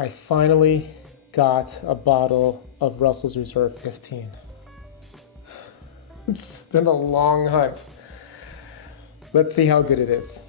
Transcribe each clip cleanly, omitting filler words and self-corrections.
I finally got a bottle of Russell's Reserve 15. It's been a long hunt. Let's see how good it is.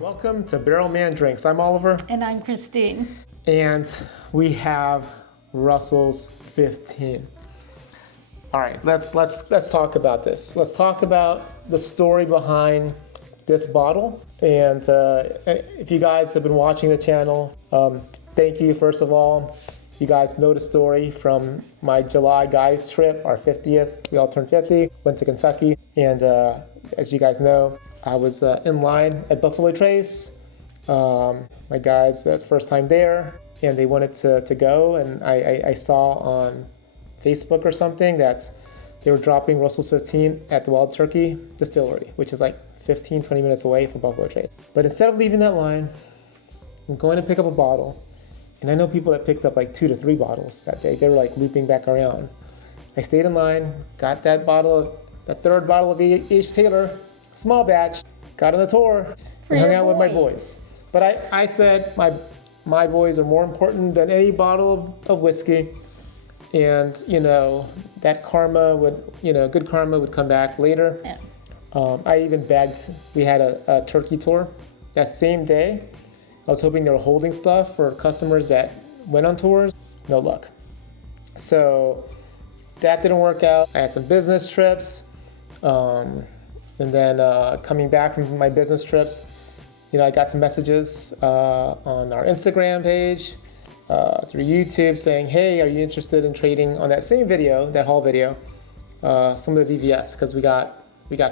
Welcome to Barrel Man Drinks. I'm Oliver. And I'm Christine. And we have Russell's 15. All right, let's talk about this. Let's talk about the story behind this bottle. And if you guys have been watching the channel, thank you, first of all. You guys know the story from my July guys trip, our 50th. We all turned 50, went to Kentucky. And as you guys know, I was in line at Buffalo Trace. My guys, that's first time there, and they wanted to go. And I saw on Facebook or something that they were dropping Russell's 15 at the Wild Turkey Distillery, which is like 15, 20 minutes away from Buffalo Trace. But instead of leaving that line, I'm going to pick up a bottle. And I know people that picked up like 2 to 3 bottles that day. They were like looping back around. I stayed in line, got that third bottle of E.H. Taylor, small batch, got on the tour, and hung out with my boys. But I said my boys are more important than any bottle of whiskey. And, that karma good karma would come back later. Yeah. I even bagged, we had a turkey tour that same day. I was hoping they were holding stuff for customers that went on tours. No luck. So that didn't work out. I had some business trips. And then coming back from my business trips, I got some messages on our Instagram page, through YouTube saying, hey, are you interested in trading on that same video, that haul video, some of the VVS, because we got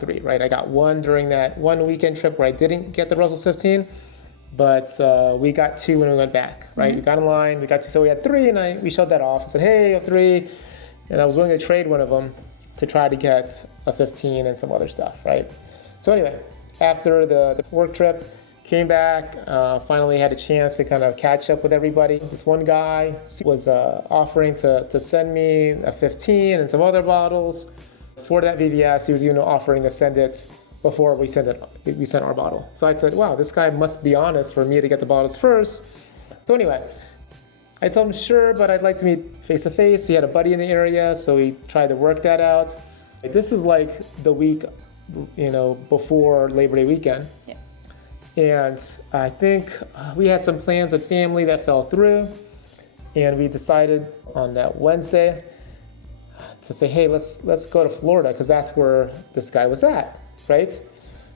3, right? I got 1 during that 1 weekend trip where I didn't get the Russell's 15, but we got 2 when we went back, right? Mm-hmm. We got in line, we got 2, so we had 3, and we showed that off. I said, hey, I have 3, and I was willing to trade one of them to try to get a 15 and some other stuff, right? So anyway, after the work trip, came back, finally had a chance to kind of catch up with everybody. This one guy was offering to send me a 15 and some other bottles. For that VVS, he was even offering to send it before we sent our bottle. So I said, wow, this guy must be honest for me to get the bottles first. So anyway, I told him, sure, but I'd like to meet face to face. He had a buddy in the area, so we tried to work that out. This is like the week, before Labor Day weekend. Yeah. And I think we had some plans with family that fell through. And we decided on that Wednesday to say, hey, let's go to Florida, because that's where this guy was at, right?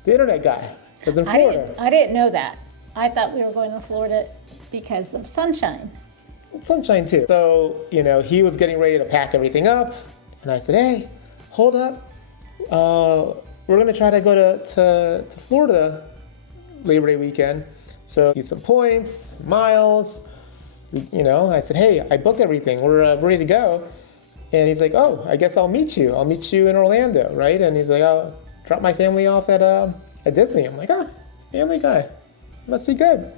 The internet guy was in Florida. I didn't know that. I thought we were going to Florida because of sunshine. Sunshine too. So, he was getting ready to pack everything up. And I said, hey, hold up. We're going to try to go to Florida Labor Day weekend. So use some points, miles. I said, hey, I booked everything. We're ready to go. And he's like, oh, I guess I'll meet you. I'll meet you in Orlando, right? And he's like, I'll drop my family off at Disney. I'm like, it's a family guy. Must be good.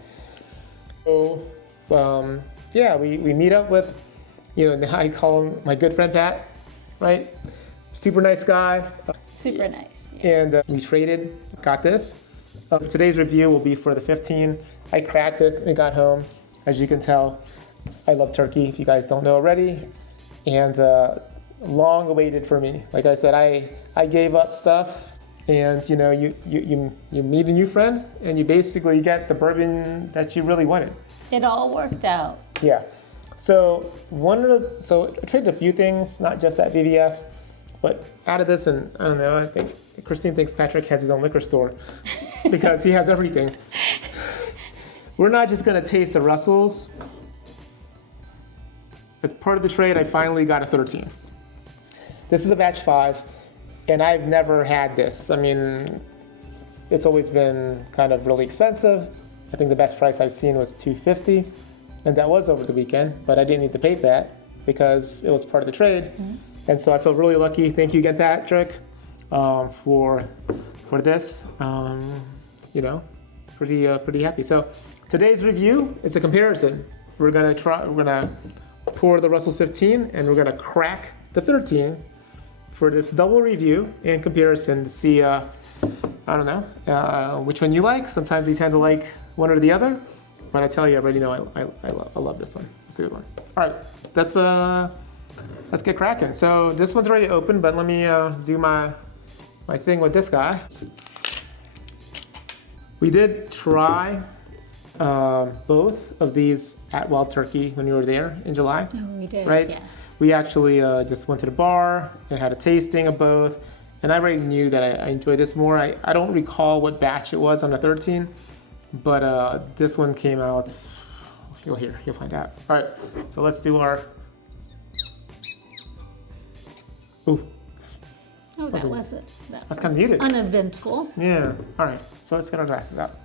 So, we meet up with, I call him my good friend Pat, right? Super nice guy. Super nice. Yeah. And we traded, got this. Today's review will be for the 15. I cracked it and got home. As you can tell, I love turkey, if you guys don't know already. And long awaited for me. Like I said, I gave up stuff, and you meet a new friend, and you basically get the bourbon that you really wanted. It all worked out. Yeah. So I traded a few things, not just at VVS, but out of this, and I don't know, I think Christine thinks Patrick has his own liquor store because he has everything. We're not just gonna taste the Russells. As part of the trade, I finally got a 13. This is a batch 5, and I've never had this. I mean, it's always been kind of really expensive. I think the best price I've seen was $250, and that was over the weekend, but I didn't need to pay that because it was part of the trade. Mm-hmm. And so I feel really lucky. Thank you again, Patrick, for this. Pretty happy. So today's review is a comparison. We're gonna pour the Russell's 15, and we're gonna crack the 13 for this double review and comparison to see I don't know which one you like. Sometimes we tend to like one or the other, but I tell you, I already know I love this one. It's a good one. All right, let's get cracking. So this one's already open, but let me do my thing with this guy. We did try both of these at Wild Turkey when we were there in July. Oh, we did. Right? Yeah. We actually just went to the bar and had a tasting of both. And I already knew that I enjoyed this more. I don't recall what batch it was on the 13, but this one came out, you'll find out. All right, so let's do our, ooh. Oh, that was That's kind of muted. uneventful. Yeah, all right, so let's get our glasses out.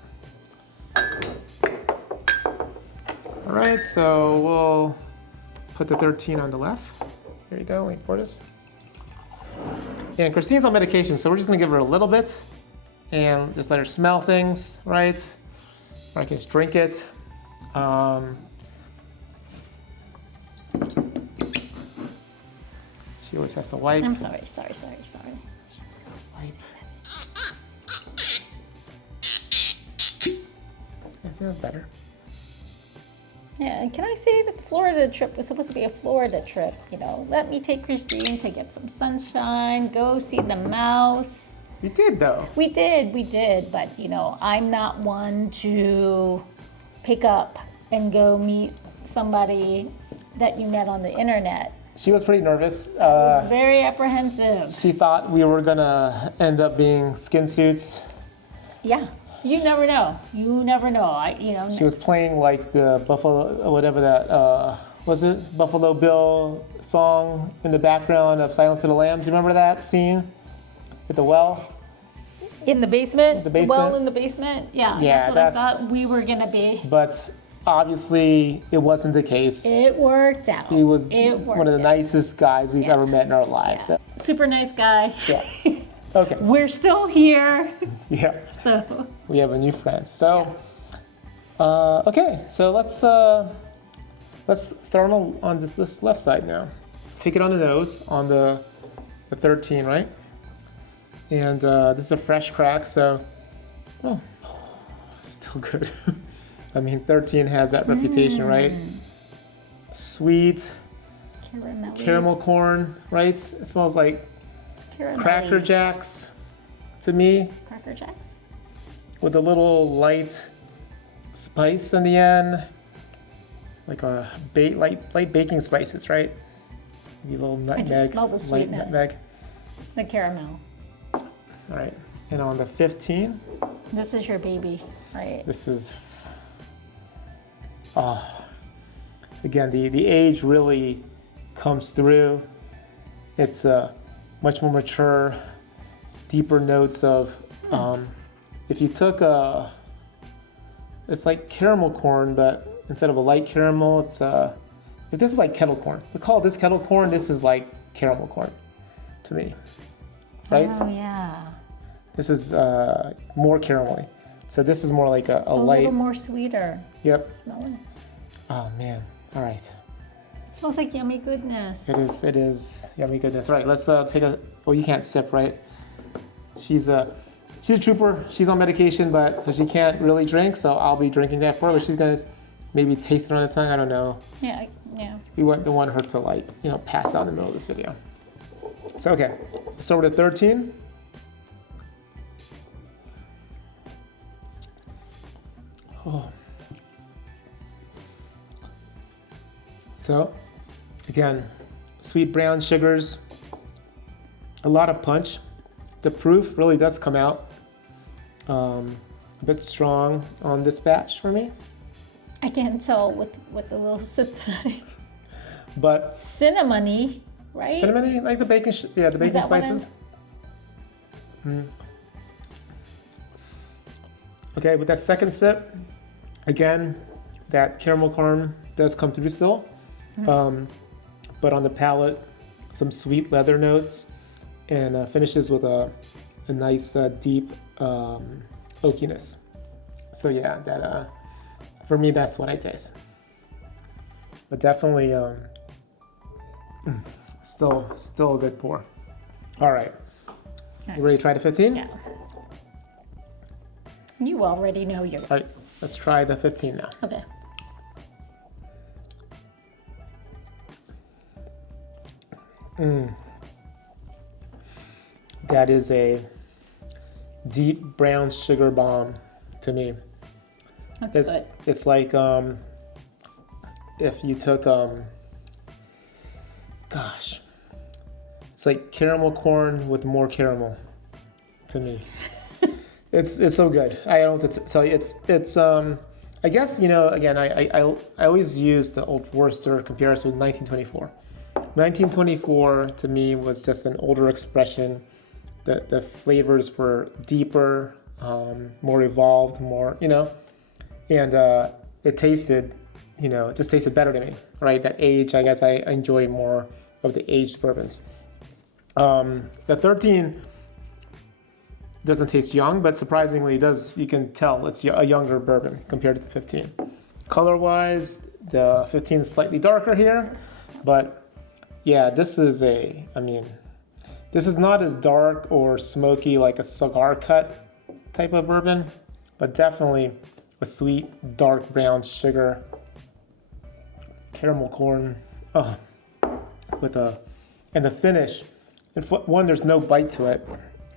All right, so we'll put the 13 on the left. There you go, wait for this. Yeah, and Christine's on medication, so we're just gonna give her a little bit and just let her smell things, right? Or I can just drink it. She always has to wipe. I'm sorry. Wipe. That sounds better. Yeah, and can I say that the Florida trip was supposed to be a Florida trip? You know, let me take Christine to get some sunshine, go see the mouse. You did though. We did, but you know, I'm not one to pick up and go meet somebody that you met on the internet. She was pretty nervous. I was very apprehensive. She thought we were gonna end up being skin suits. Yeah, you never know. She was playing like the Buffalo, whatever that was it, Buffalo Bill song in the background of Silence of the Lambs. You remember that scene at the well? In the basement? The basement? Well, in the basement? Yeah, Yeah, that's what I thought we were gonna be. But obviously, it wasn't the case. It worked out. He was one of the nicest guys we've ever met in our lives. Yeah. Super nice guy. Yeah. Okay. We're still here. Yeah. So. We have a new friend. So, okay. So let's start on this left side now. Take it on the nose on the 13, right? And this is a fresh crack, so still good. I mean, 13 has that reputation, right? Sweet, caramel corn, right? It smells like Cracker Jacks to me. Cracker Jacks? With a little light spice in the end. Like a light baking spices, right? Maybe a little nutmeg. I just smell the light sweetness. nutmeg. The caramel. All right, and on the 15. This is your baby, right? This is, again, the age really comes through. It's much more mature, deeper notes of, if you took it's like caramel corn, but instead of a light caramel, it's if this is like kettle corn. We call this kettle corn, this is like caramel corn to me, right? Oh, yeah. This is more caramelly. So this is more like a light. A little more sweeter. Yep. Smelling. Oh man. All right. It smells like yummy goodness. It is yummy goodness. All right, let's take a. Oh, you can't sip, right? She's a trooper. She's on medication, but so she can't really drink. So I'll be drinking that for her. But she's gonna maybe taste it on the tongue. I don't know. Yeah. We don't want her to pass out in the middle of this video. So okay, let's start with a 13. Oh. So, again, sweet brown sugars, a lot of punch. The proof really does come out a bit strong on this batch for me. I can't tell with the little sip that But cinnamony, right? Cinnamony, like the bacon, the bacon spices. Okay, with that second sip, again, that caramel corn does come through still. But on the palate, some sweet leather notes, and finishes with a nice deep oakiness. So yeah, that for me, that's what I taste. But definitely, still a good pour. All right, you ready to try the 15? Yeah. You already know your. All right, let's try the 15 now. Okay. That is a deep brown sugar bomb to me. That's It's, good. it's like if you took gosh, it's like caramel corn with more caramel to me. It's so good. I don't know what to tell you. It's I guess, you know, again, I always use the Old Forester comparison with 1924. 1924 to me was just an older expression. The flavors were deeper, more evolved, more, you know, and it tasted, you know, it just tasted better to me, right? That age, I guess I enjoy more of the aged bourbons. The 13 doesn't taste young, but surprisingly does, you can tell it's a younger bourbon compared to the 15. Color-wise, the 15 is slightly darker here, but yeah, this is this is not as dark or smoky like a cigar cut type of bourbon, but definitely a sweet, dark brown sugar, caramel corn, and the finish. And one, there's no bite to it,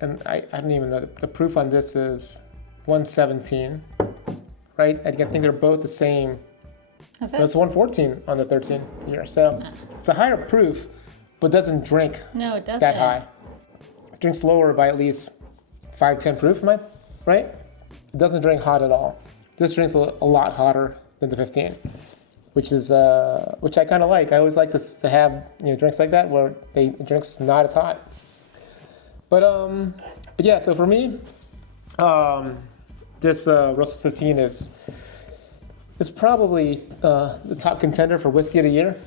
and I don't even know, the proof on this is 117, right? I think they're both the same. That's It's it? 114 on the 13 here, so it's a higher proof, but doesn't drink No, it doesn't. that high. It drinks lower by at least 5-10 proof, right? It doesn't drink hot at all. This drinks a lot hotter than the 15, which I kind of like. I always like to have, you know, drinks like that where the drink's not as hot. But yeah, so for me, this Russell's 15 is probably the top contender for whiskey of the year,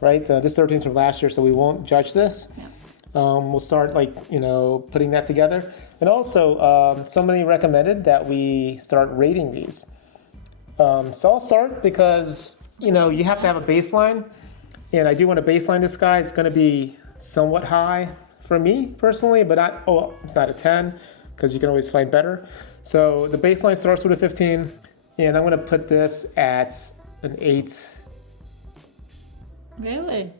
right? This 13 is from last year, so we won't judge this. Yeah. We'll start, like, you know, putting that together. And also, somebody recommended that we start rating these. So I'll start because, you know, you have to have a baseline. And I do want to baseline this guy. It's going to be somewhat high for me personally, but it's not a 10 because you can always find better. So the baseline starts with a 15. And I'm going to put this at an 8. Really?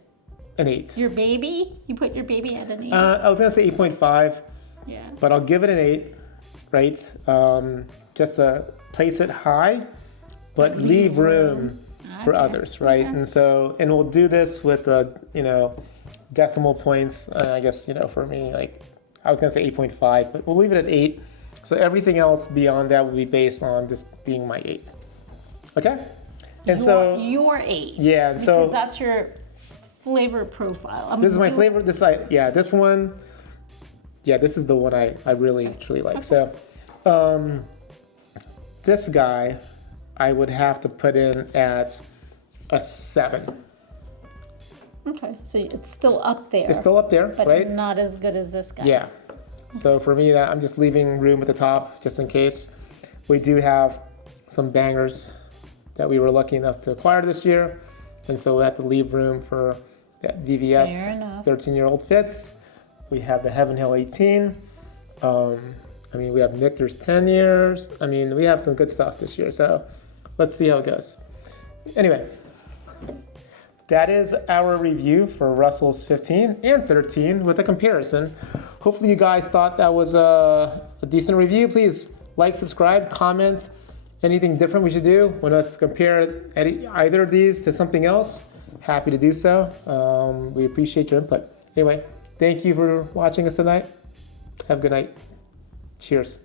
An 8. Your baby? You put your baby at an 8? I was going to say 8.5, yeah. but I'll give it an 8, right? Just to place it high, but leave room for Okay. others, right? Okay. And we'll do this with, you know, decimal points. I guess, you know, for me, like, I was going to say 8.5, but we'll leave it at 8. So everything else beyond that will be based on this being my 8. Okay? And Your 8. yeah, and Because so that's your flavor profile. this is my flavor. This one, this is the one I really truly like. So this guy I would have to put in at a 7. Okay, so it's still up there. It's still up there, but right? not as good as this guy. Yeah. So for me, I'm just leaving room at the top just in case. We do have some bangers that we were lucky enough to acquire this year, and so we have to leave room for that Fair VVS enough. 13-year-old Fitz. We have the Heaven Hill 18. We have Michter's 10 years. We have some good stuff this year, so let's see how it goes. Anyway, that is our review for Russell's 15 and 13 with a comparison. Hopefully you guys thought that was a decent review. Please like, subscribe, comment, anything different we should do. Want us to compare either of these to something else? Happy to do so. We appreciate your input. Anyway, thank you for watching us tonight. Have a good night. Cheers.